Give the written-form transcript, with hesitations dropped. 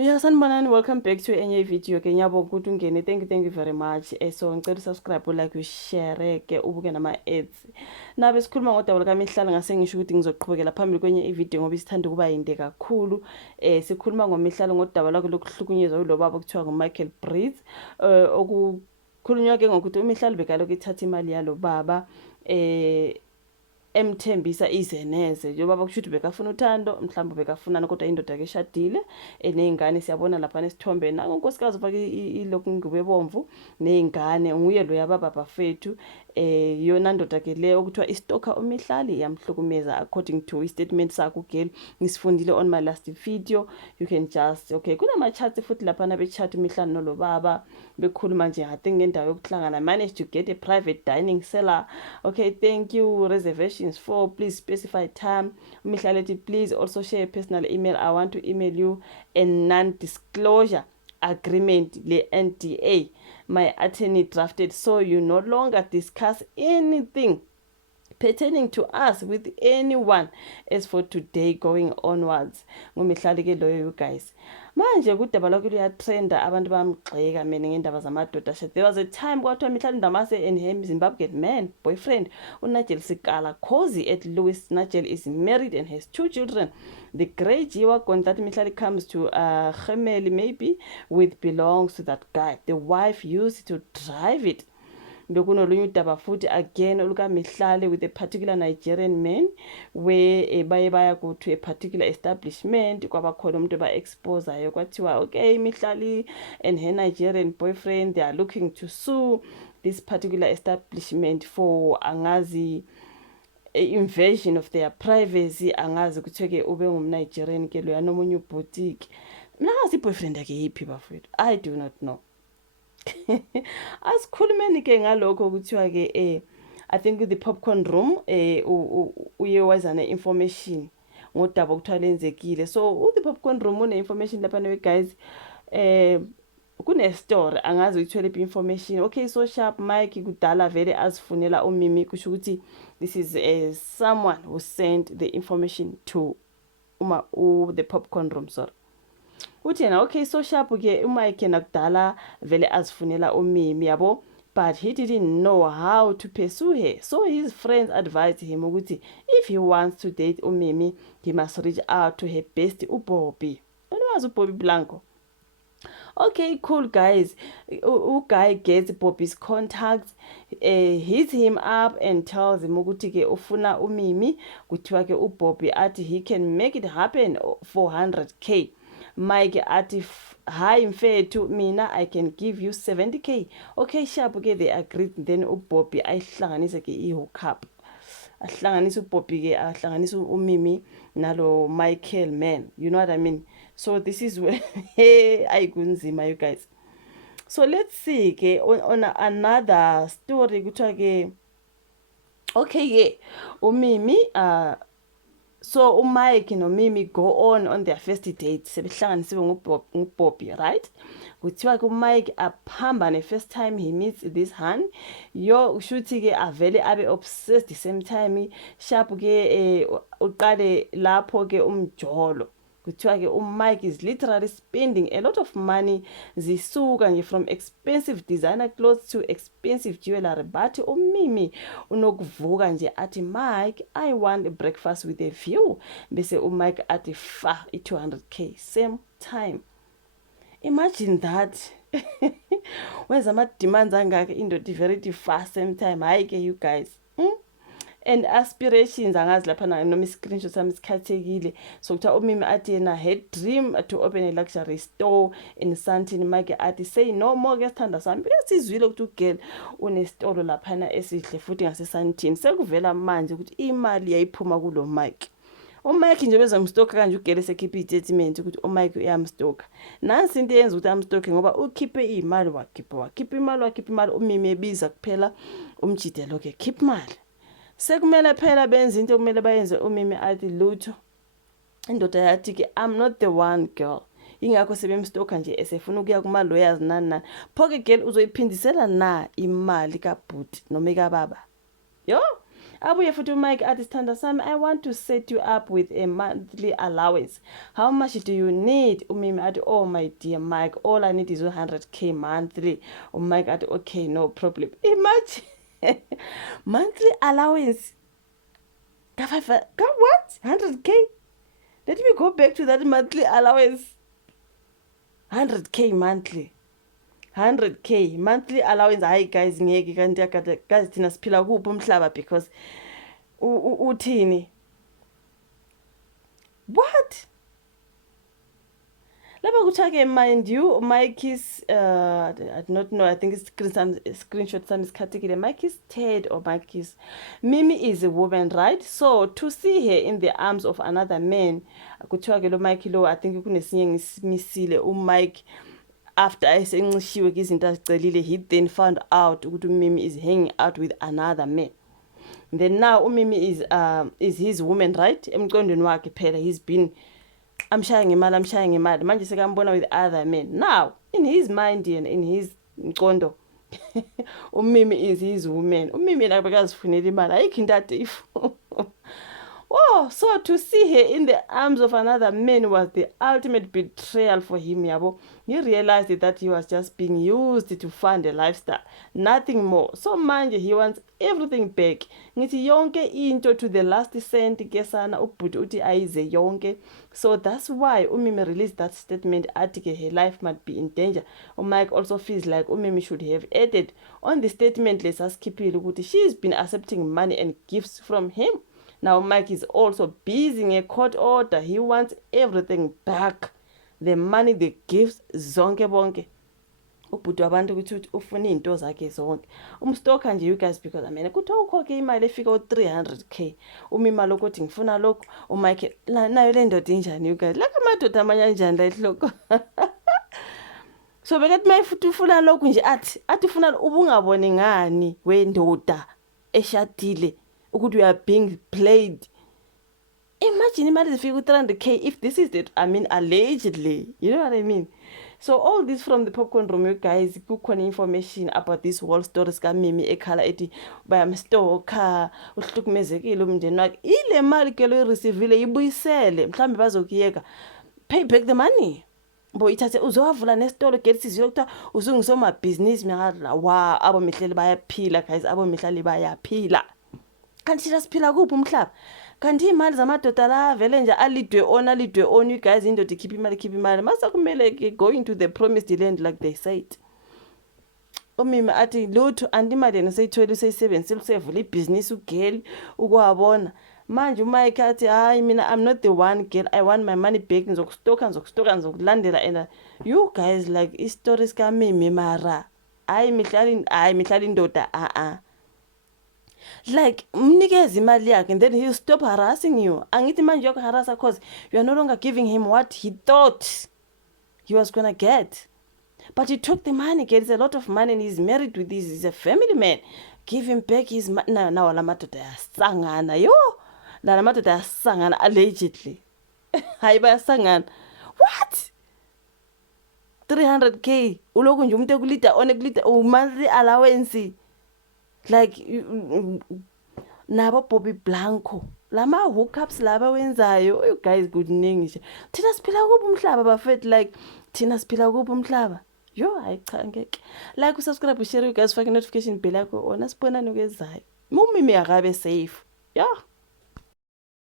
Yeah, sanibonani, welcome back to enye video ke ngiyabonga ukuthi ungene. Thank you very much. So ngicela subscribe, like, share ke ubuke nama ads. Nabe sikhuluma ngodaba kaMihlali ngase ngisho ukuthi ngizoqhubekela phambili kwenye video ngoba isithanda kuba yinde kakhulu. Sikhuluma ngoMihlali ngodaba lakho lokuhlukunyezwa yilo baba kuthiwa nguMichael Breeds. Okukhulunywa ke ngokuthi uMihlali bekaloko ithatha imali yalo baba emthembisa izeneze njengoba kusho ukuthi bekafuna uthando, mhlawumbe bekafuna kodwa indoda ke eshadile eney'ngane. Siyabona lapha nesithombe nako unkosikazi ufake ilokhu ingubo ebomvu ney'ngane, nguye lo yababa bafethu. Yona ndoda ke le okuthiwa istoka uMihlali yamhlukumeza according to istatement sakho girl. Ngisifundile on my last video, you can just okay. Kunama-chats futhi laphana be-chat uMihlali nolo baba bekhuluma nje I think ngendawo yokuhlangana. Managed to get a private dining cellar. Okay, thank you. Reservations for, please specify time. Umihlali ethi please also share a personal email. I want to email you a non-disclosure agreement, le NDA my attorney drafted, so you no longer discuss anything pertaining to us with anyone as for today going onwards. Ngumihlali ke loyo, you guys. Manje kudaba lokho luyatrenda, abantu bamgxeka mina ngendaba zamadoda. There was a time kwathiwa Mihlali Ndamase and her Zimbabwean man boyfriend uNigel Sikala cozy at Louis. Nigel is married and has 2 children. The grey G-Wagon that Mihlali comes to Gemeli maybe with belongs to that guy. The wife used to drive it. Bekunolunye udaba futhi again olukaMihlali with a particular Nigerian man where baye baya go to a particular establishment, kwaba khona umuntu eba-exposayo kwathiwa okay Mihlali and her Nigerian boyfriend, they are looking to sue this particular establishment for angazi invasion of their privacy. Angazi kuthiwe ke ube ngumNigerian ke loya nomunye uboutique. Mina ngazi i-boyfriend yakhe yiphi bafowethu, I do not know. Asikhulumeni ke ngalokho kuthiwa ke I think the popcorn room uye wazana information ngodaba okuthiwa lenzekile. So the popcorn room une information lapha ne guys, kune story angazi uyithwele information. Okay, so sharp Mike kudala vele azifunela uMimi kusho ukuthi this is someone who sent the information to the popcorn room. Sorry, uthi yena okay, so sharp ke uMike nakudala vele azifunela uMimi yabo, but he didn't know how to pursue her, so his friends advised him ukuthi if he wants to date uMimi he must reach out to her bestie uBobby. Unazi uBobby Blanco? Okay, cool guys. Guy gets Bobby's contacts, hits him up and tells him ukuthi ke ufuna uMimi, kuthiwa ke uBobby athi he can make it happen for 100k. Mike athi hi mfethu mina I can give you 70k. Okay sharp ke they agreed. Then uBobby ayihlanganise ke i-hookup, ahlanganise uBobby ke ahlanganise uMimi nalo Michael man, you know what I mean. So this is where ayikunzima you guys. So let's see ke on another story kuthiwa ke okay yeah uMimi so uMike noMimi go on their first date, sebehlanganisiwe nguBobby, right? Kuthiwa ke uMike aphamba ne first time he meets this hun, yo ushuthi ke avele abe obsessed the same time sharp ke uqale lapho ke umjolo. Kuthiwa ke uMike is literally spending a lot of money zisuka nje from expensive designer clothes to expensive jewelry, but uMimi unokuvuka nje athi Mike I want a breakfast with a view, bese uMike athi fa i200k same time. Imagine that. Wenza ama demands angaka indoda very fast same time. Hayi ke you guys, and aspirations angazi lapha noma i-screenshot sami sikhathekile. So kuthiwa uMimi athi yena had dream to open a luxury store in Sandton. Mike athi say no more ke sithanda sami, because sizwile ukuthi ugirl unesitolo laphana esihle futhi ngaseSandton. Sekuvela manje ukuthi imali yayiphuma kulo Mike. uMike nje bezamstoka kanje ugirl esekhipha i-statement ukuthi uMike uyamstoka. Nansi into yenza ukuthi amstoke ngoba ukhiphe imali wakhipha imali uMimi ebiza kuphela umjidelo ke keep imali. Sekumele phela benze into kumele bayenze. uMimi athi lutho, indoda yathi ke I'm not the one girl, ingakho sebemstoka nje esefuna ukuya kuma lawyers nani. Pho ke girl uzoyiphindisela na imali kaBhuti noma kaBaba? Yo abuye futhi uMike athi Sithanda sami, I want to set you up with a monthly allowance. How much do you need? Umimi athi, oh my dear Mike, all I need is 100k monthly. uMike athi, okay, no problem. Imagine monthly allowance what? 100k? Let me go back to that monthly allowance. 100k monthly. 100k monthly allowance. Hayi guys, ngeke kanti guys thina siphila kuphi umhlaba, because uthini? What? Lapha kuthiwa-ke, mind you, Mikey's I do not know, I think it's screenshot sami isikhathekile. Mikey's Ted or Mikey's Mimi is a woman, right? So to see her in the arms of another man, kuthiwa-ke lo Mikey lo, I think kunesinye ngismisile uMike after esencishiwe izinto azicelile, he then found out ukuthi uMimi is hanging out with another man. Then now uMimi is his woman, right? Emqondweni wakhe phela he's been amshaya ngemali manje sekambona with other men. Now in his mind and in his mqondo uMimi is his woman. uMimi la bekazifunela imali, ayikho into ade Oh, so to see her in the arms of another man was the ultimate betrayal for him, yabo. He realized that he was just being used to fund a lifestyle, nothing more. So manje he wants everything back. Ngithi yonke into to the last cent kesana ubhuti uthi ayize yonke. So that's why uMimi released that statement article, her life might be in danger. Mike also feels like uMimi should have added on the statement lesaskiphile ukuthi she's been accepting money and gifts from him. Now Mike is also busy in a court order. He wants everything back. The money, the gifts, zonke bonke. Ubhuti wabantu ukuthi ufuna into zakhe zonke. Umstalker nje, you guys, because I mean kuthiwa ukhokhe imali efika 300k. Umima lokuthi ngifuna lokho, uMike nayo le ndoda injani, you guys. Like amadoda amanye anjani la ehloko. So bekathi mayifuthi ufuna lokho nje athi ufuna ubungabone ngani wendoda eshadile ukuthi we are being played. Imagine imali zifika 300k if this is it, I mean allegedly, you know what I mean. So all this from the Popcorn Room, you guys. Kukhona information about this whole story ska Mimi ekhala ethi bayamstalker, uhlukumezekile umndeni wakhe. Ile mali ke lo receiveile ibuyisele, mhlambe bazokuyeka, pay back the money. Bo ithathe uzowavula nesitolo gate sizokuthiwa usungisoma business mina wa abo mihleli bayaphila guys, abo mihlali bayaphila. Kanti siphila kuphi umhlaba? Kanti imali zamadoda la vele nje alidwe on, you guys, indoda ikhipha imali mase kumele go into the promised land like they said. uMimi athi lutho andimali yena seyithola useyisebenzisela usevula ibhizinisi ugirl ukwabona. Manje uMike athi hayi mina I'm not the one girl, I want my money back, ngizokustoka ngizokulandela. And you guys, like istories kaMimi mara hayi mihlali indoda like mnikeze imali yakhe and then he'll stop harassing you. Angithi manje yokuharassa cause you are no longer giving him what he thought he was gonna get. But he took the money, gets a lot of money, and he's married with this, he's a family man. Give him back his money. Now la madoda yasangana, yo. La madoda yasangana allegedly. Hayi bayasangana. What? 300k. Uloku nje umuntu ekulida onekulida monthly allowance. Like nabo Bobby Blanco. Lama hookups laba wenzayo. You guys good ningi. Thina siphila kuphi umhlaba bafethu, like thina siphila kuphi umhlaba. Yo, hayi cha ngeke. Like usubscribe, share, you guys, fake notification bell yakho ona sibonani kwezayo. uMimi akabe safe. Yeah.